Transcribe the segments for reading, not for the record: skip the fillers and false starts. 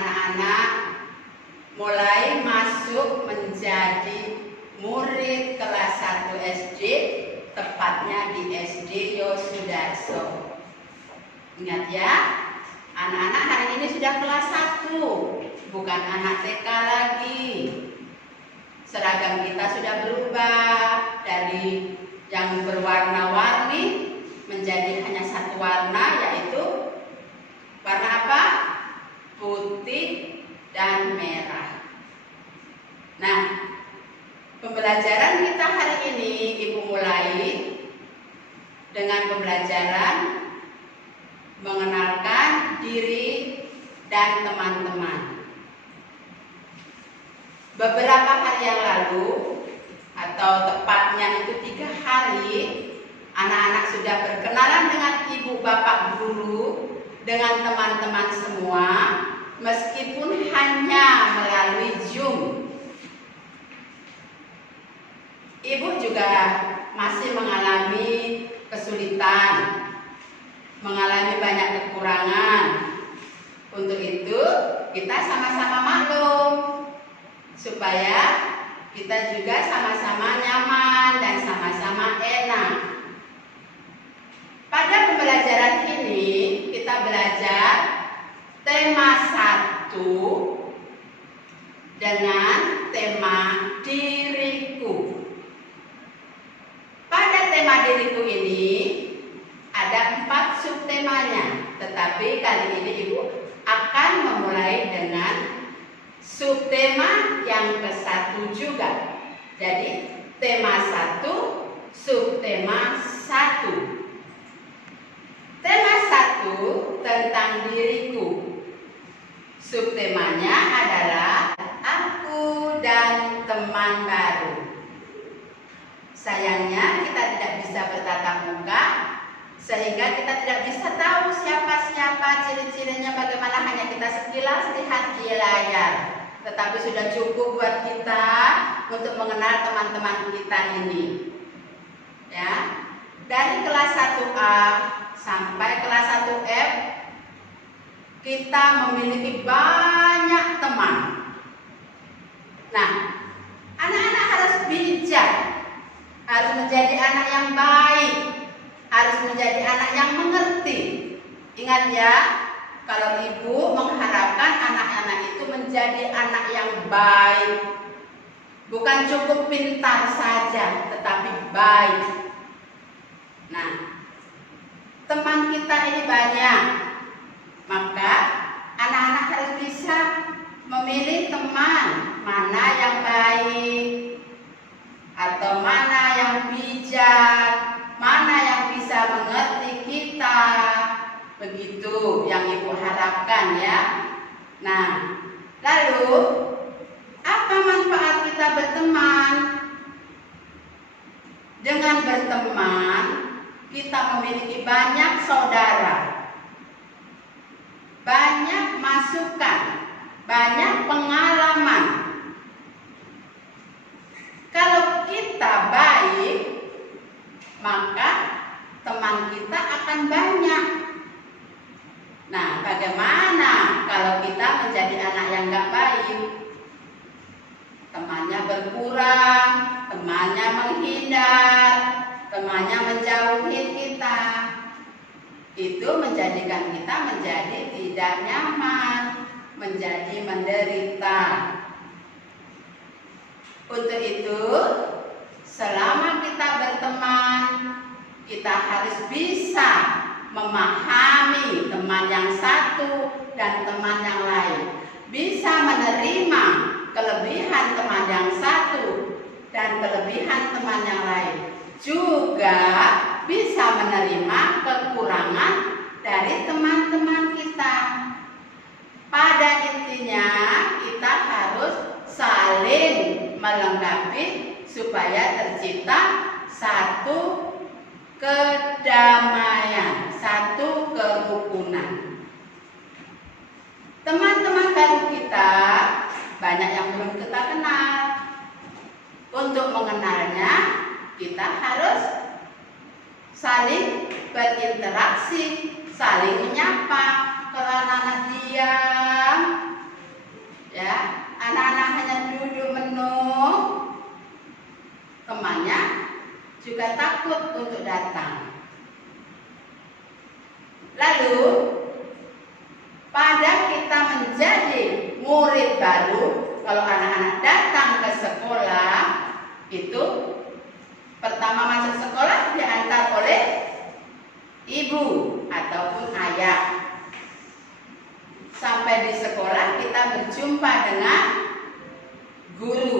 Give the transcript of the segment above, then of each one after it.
anak-anak mulai masuk menjadi murid kelas 1 SD, tepatnya di SD Yosudarso. Ingat ya, anak-anak hari ini sudah kelas 1, bukan anak TK lagi. Seragam kita sudah berubah dari yang berwarna-warni menjadi hanya satu warna, yaitu warna apa? Putih dan merah. Nah, pembelajaran kita hari ini Ibu mulai dengan pembelajaran mengenalkan diri dan teman-teman. Beberapa hari yang lalu, atau tepatnya itu 3 hari, anak-anak sudah berkenalan dengan ibu bapak guru, dengan teman-teman semua, meskipun hanya melalui Zoom. Ibu juga masih mengalami kesulitan, mengalami banyak kekurangan. Untuk itu kita sama-sama maklum, supaya kita juga sama-sama nyaman dan sama-sama enak. Pada pembelajaran ini kita belajar tema 1 dengan tema diriku. Pada tema diriku ini ada 4 subtemanya, tetapi kali ini Ibu akan memulai dengan subtema yang ke-1 juga. Jadi tema 1, subtema 1. Tema 1 tentang diriku. Subtemanya adalah aku dan teman baru. Sayangnya kita tidak bisa bertatap muka, sehingga kita tidak bisa tahu siapa-siapa, ciri-cirinya bagaimana, hanya kita sekilas lihat di layar. Tetapi sudah cukup buat kita untuk mengenal teman-teman kita ini. Ya, dari kelas 1A sampai kelas 1F kita memiliki banyak teman. Nah, anak-anak harus bijak, harus menjadi anak yang baik, harus menjadi anak yang mengerti. Ingat ya, kalau ibu mengharapkan anak-anak itu menjadi anak yang baik, bukan cukup pintar saja, tetapi baik. Nah, teman kita ini banyak, maka anak-anak harus bisa memilih teman mana yang baik, atau mana yang bijak, mana yang bisa mengerti kita. Begitu yang Ibu harapkan ya. Nah, lalu apa manfaat kita berteman? Dengan berteman kita memiliki banyak saudara, banyak masukan, banyak pengalaman. Kalau kita baik, maka teman kita akan banyak. Nah, bagaimana kalau kita menjadi anak yang gak baik? Temannya berkurang, temannya menghindar, temannya menjauhi kita. Itu menjadikan kita menjadi tidak nyaman, menjadi menderita. Untuk itu, selama kita berteman, kita harus bisa memahami teman yang satu dan teman yang lain, bisa menerima kelebihan teman yang satu dan kelebihan teman yang lain, juga bisa menerima kekurangan dari teman-teman kita. Pada intinya kita harus saling melengkapi supaya tercipta satu kedamaian, satu kerukunan. Teman-teman baru kita banyak yang belum kita kenal. Untuk mengenalnya kita harus saling berinteraksi, saling menyapa. Kalau anak-anak diam, untuk datang. Lalu pada kita menjadi murid baru, kalau anak-anak datang ke sekolah itu pertama masuk sekolah diantar oleh ibu ataupun ayah. Sampai di sekolah kita berjumpa dengan guru.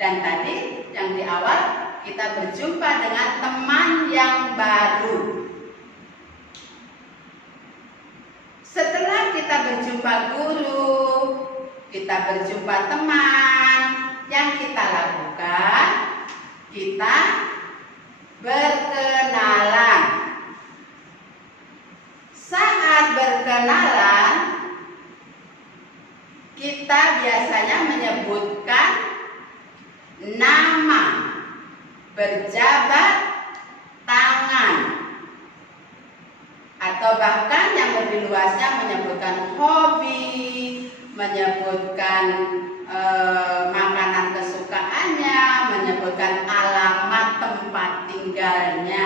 Dan tadi yang di awal kita berjumpa dengan teman yang baru. Setelah kita berjumpa guru, kita berjumpa teman, yang kita lakukan, kita berkenalan. Saat berkenalan, kita biasanya menyebutkan nama, berjabat tangan, atau bahkan yang lebih luasnya menyebutkan hobi, menyebutkan makanan kesukaannya, menyebutkan alamat tempat tinggalnya.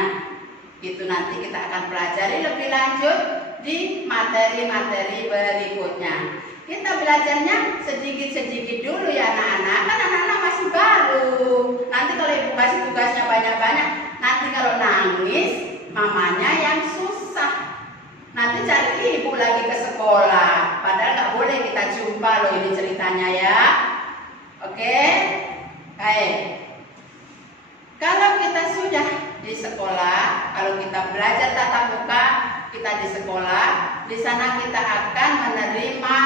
Itu nanti kita akan pelajari lebih lanjut di materi-materi berikutnya. Kita belajarnya sedikit-sedikit dulu ya anak-anak, kan anak-anak masih baru. Nanti kalau ibu kasih tugasnya banyak-banyak, nanti kalau nangis mamanya yang susah. Nanti cari ibu lagi ke sekolah, padahal nggak boleh kita jumpa loh, ini ceritanya ya. Oke, baik. Kalau kita sudah di sekolah, kalau kita belajar tatap muka, kita di sekolah, di sana kita akan menerima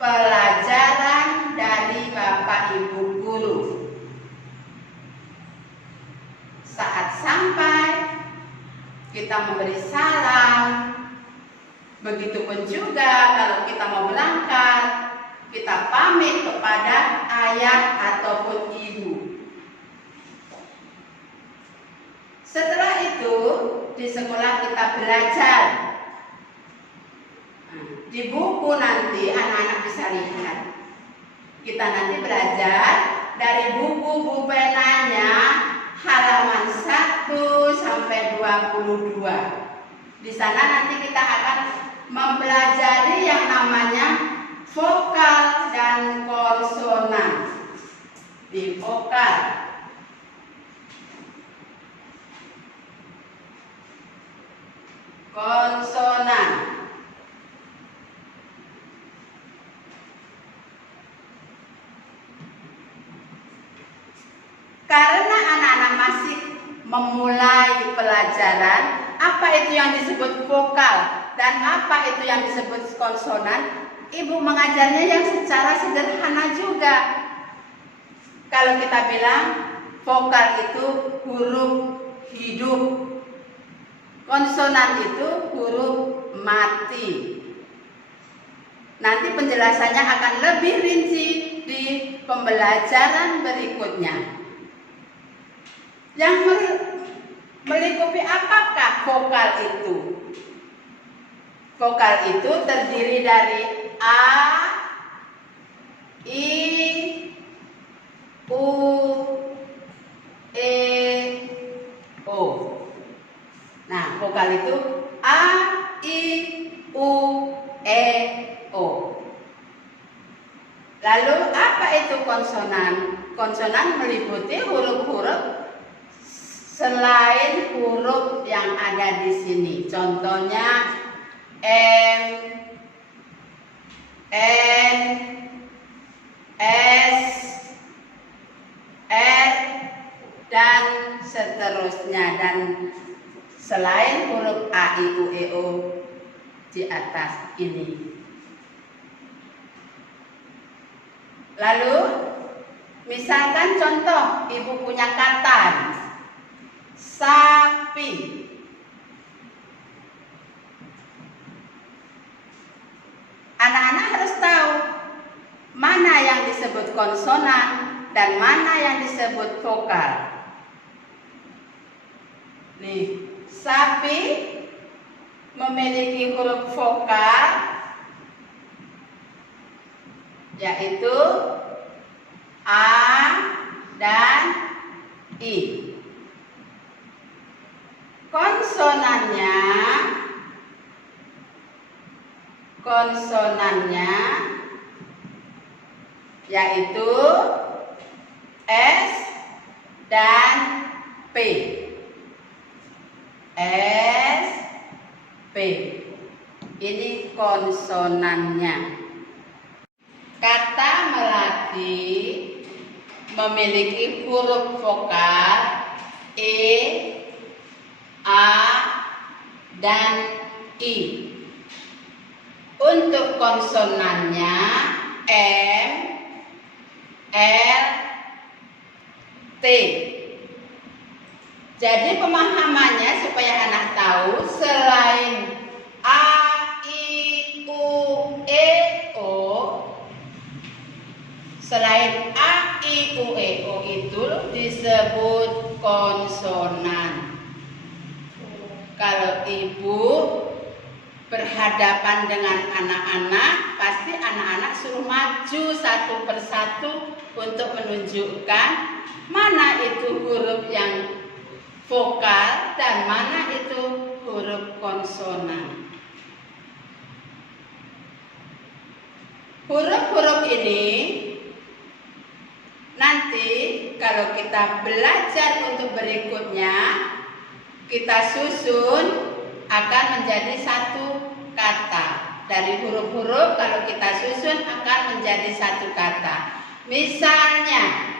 pelajaran dari Bapak Ibu guru. Saat sampai, kita memberi salam. Begitupun juga kalau kita mau berangkat, kita pamit kepada ayah ataupun ibu. Setelah itu, di sekolah kita belajar. Di buku nanti anak-anak bisa lihat. Kita nanti belajar dari buku penanya halaman 1 sampai 22. Di sana nanti kita akan mempelajari yang namanya vokal dan konsonan. Di vokal, konsonan. Karena anak-anak masih memulai pelajaran, apa itu yang disebut vokal dan apa itu yang disebut konsonan, ibu mengajarnya yang secara sederhana juga. Kalau kita bilang vokal itu huruf hidup, konsonan itu huruf mati. Nanti penjelasannya akan lebih rinci di pembelajaran berikutnya. Yang melingkupi apakah vokal itu? Vokal itu terdiri dari A, I, U, E, O. Nah, vokal itu A, I, U, E, O. Lalu apa itu konsonan? Konsonan meliputi huruf-huruf selain huruf yang ada di sini. Contohnya M, N, S, R, dan seterusnya. Dan selain huruf A, I, U, E, O di atas ini. Lalu misalkan contoh, ibu punya kata sapi. Anak-anak harus tahu mana yang disebut konsonan dan mana yang disebut vokal. Nih, sapi memiliki huruf vokal yaitu A dan I. konsonannya yaitu S dan P. S, P. Ini konsonannya. Kata Melati memiliki huruf vokal E, A, dan I. Untuk konsonannya M, L, T. Jadi pemahamannya supaya anak tahu, selain A, I, U, E, O, selain A, I, U, E, O itu disebut konsonan. Kalau ibu berhadapan dengan anak-anak, pasti anak-anak suruh maju satu persatu untuk menunjukkan mana itu huruf yang vokal dan mana itu huruf konsonan. Huruf-huruf ini nanti kalau kita belajar untuk berikutnya, kita susun akan menjadi satu kata. Dari huruf-huruf kalau kita susun akan menjadi satu kata. Misalnya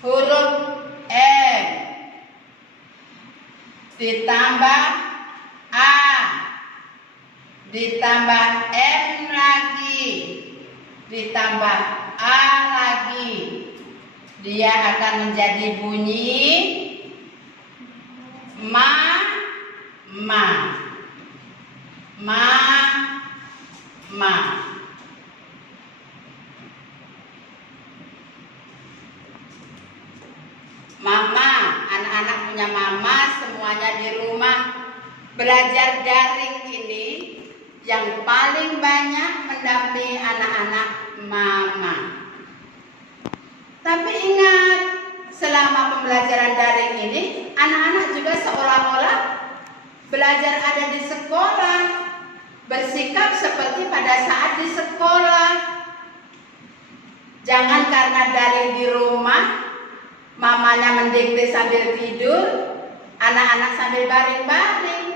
huruf M ditambah A ditambah M lagi ditambah A lagi, dia akan menjadi bunyi ma. Mama, anak-anak punya mama semuanya di rumah. Belajar daring ini yang paling banyak mendampingi anak-anak mama. Tapi ingat, selama pembelajaran daring ini, anak-anak juga seolah-olah belajar ada di sekolah, bersikap seperti pada saat di sekolah. Jangan karena daring di rumah, mamanya mendikte sambil tidur, anak-anak sambil baring-baring.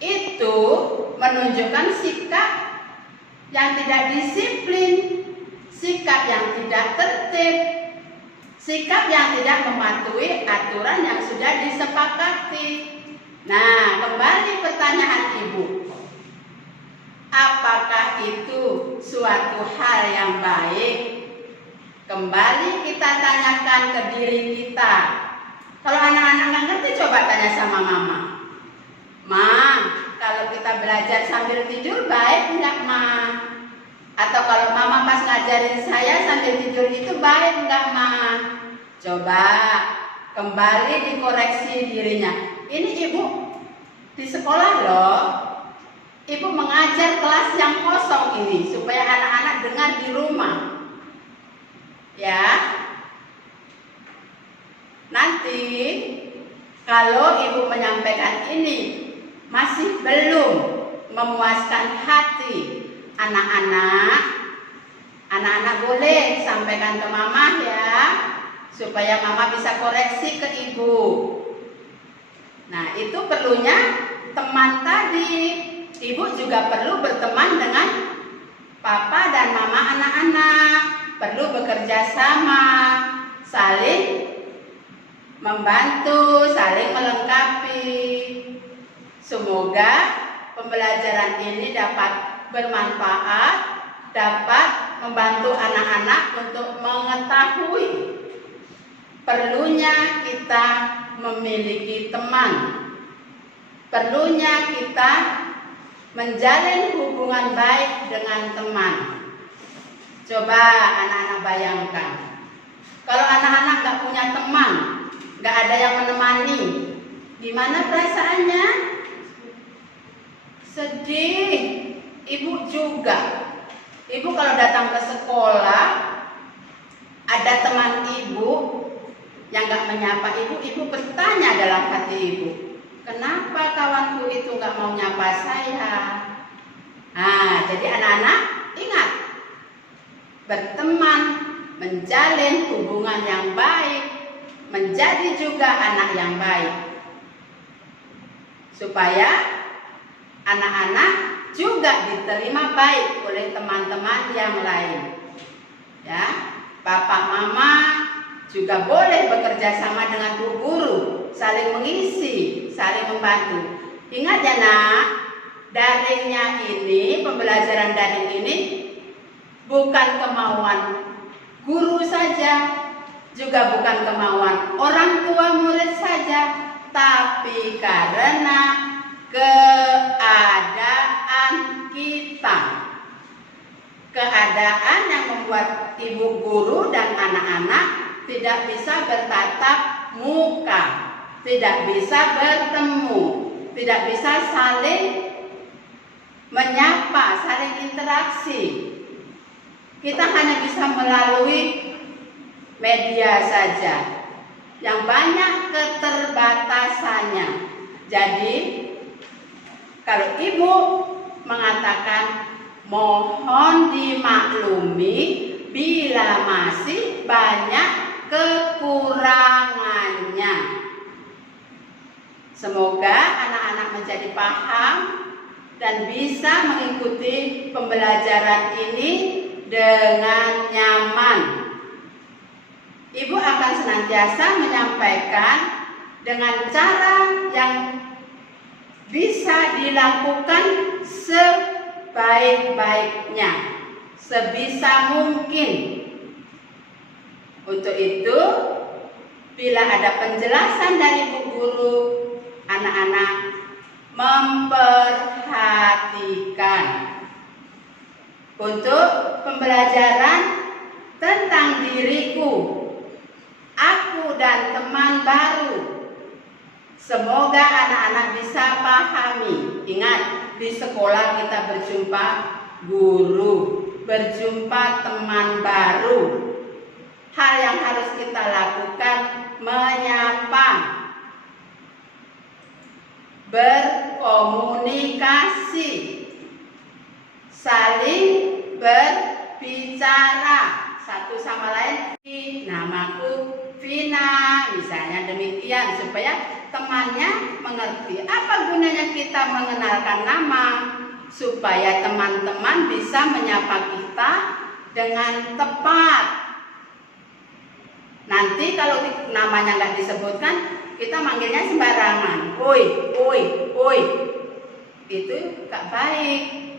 Itu menunjukkan sikap yang tidak disiplin, sikap yang tidak tertib, sikap yang tidak mematuhi aturan yang sudah disepakati. Nah, kembali pertanyaan ibu, apakah itu suatu hal yang baik? Kembali kita tanyakan ke diri kita. Kalau anak-anak nggak ngerti, coba tanya sama mama. Ma, kalau kita belajar sambil tidur baik enggak, Ma? Atau kalau mama pas ngajarin saya sambil tidur itu baik enggak, Ma? Coba kembali dikoreksi dirinya. Ini ibu di sekolah loh. Ibu mengajar kelas yang kosong ini supaya anak-anak dengar di rumah. Ya. Nanti kalau ibu menyampaikan ini masih belum memuaskan hati anak-anak boleh sampaikan ke mama ya, supaya mama bisa koreksi ke ibu. Nah, itu perlunya teman tadi. Ibu juga perlu berteman dengan papa dan mama anak-anak, perlu bekerja sama, saling membantu, saling melengkapi. Semoga pembelajaran ini dapat bermanfaat, dapat membantu anak-anak untuk mengetahui perlunya kita memiliki teman, perlunya kita menjalin hubungan baik dengan teman. Coba anak-anak bayangkan, kalau anak-anak gak punya teman, gak ada yang menemani, gimana perasaannya? Sedih. Ibu juga. Ibu kalau datang ke sekolah, ada teman ibu yang gak menyapa ibu, ibu bertanya dalam hati ibu, kenapa kawanku itu nggak mau nyapa saya? Nah, jadi anak-anak ingat, berteman, menjalin hubungan yang baik, menjadi juga anak yang baik, supaya anak-anak juga diterima baik oleh teman-teman yang lain. Ya, bapak mama juga boleh bekerja sama dengan bu guru, saling mengisi, saling membantu. Ingat ya nak, daringnya ini, pembelajaran daring ini bukan kemauan guru saja, juga bukan kemauan orang tua murid saja, tapi karena keadaan kita. Keadaan yang membuat ibu guru dan anak-anak tidak bisa bertatap muka, tidak bisa bertemu, tidak bisa saling menyapa, saling interaksi. Kita hanya bisa melalui media saja yang banyak keterbatasannya. Jadi kalau ibu mengatakan mohon dimaklumi bila masih banyak kekurangannya. Semoga anak-anak menjadi paham dan bisa mengikuti pembelajaran ini dengan nyaman. Ibu akan senantiasa menyampaikan dengan cara yang bisa dilakukan sebaik-baiknya, sebisa mungkin. Untuk itu, bila ada penjelasan dari bu guru, anak-anak memperhatikan. Untuk pembelajaran tentang diriku, aku dan teman baru, semoga anak-anak bisa pahami. Ingat, di sekolah kita berjumpa guru, berjumpa teman baru. Hal yang harus kita lakukan menyapa, berkomunikasi, saling berbicara satu sama lain. Namaku Vina, misalnya demikian, supaya temannya mengerti. Apa gunanya kita mengenalkan nama? Supaya teman-teman bisa menyapa kita dengan tepat. Nanti kalau namanya nggak disebutkan, kita manggilnya sembarangan. Oi, oi, oi. Itu nggak baik.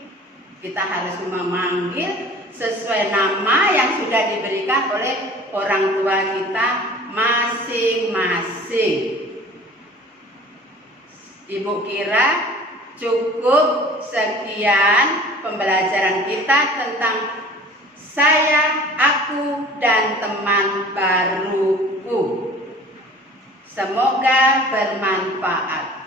Kita harus memanggil sesuai nama yang sudah diberikan oleh orang tua kita masing-masing. Ibu kira cukup sekian pembelajaran kita tentang saya, aku, dan teman baruku. Semoga bermanfaat.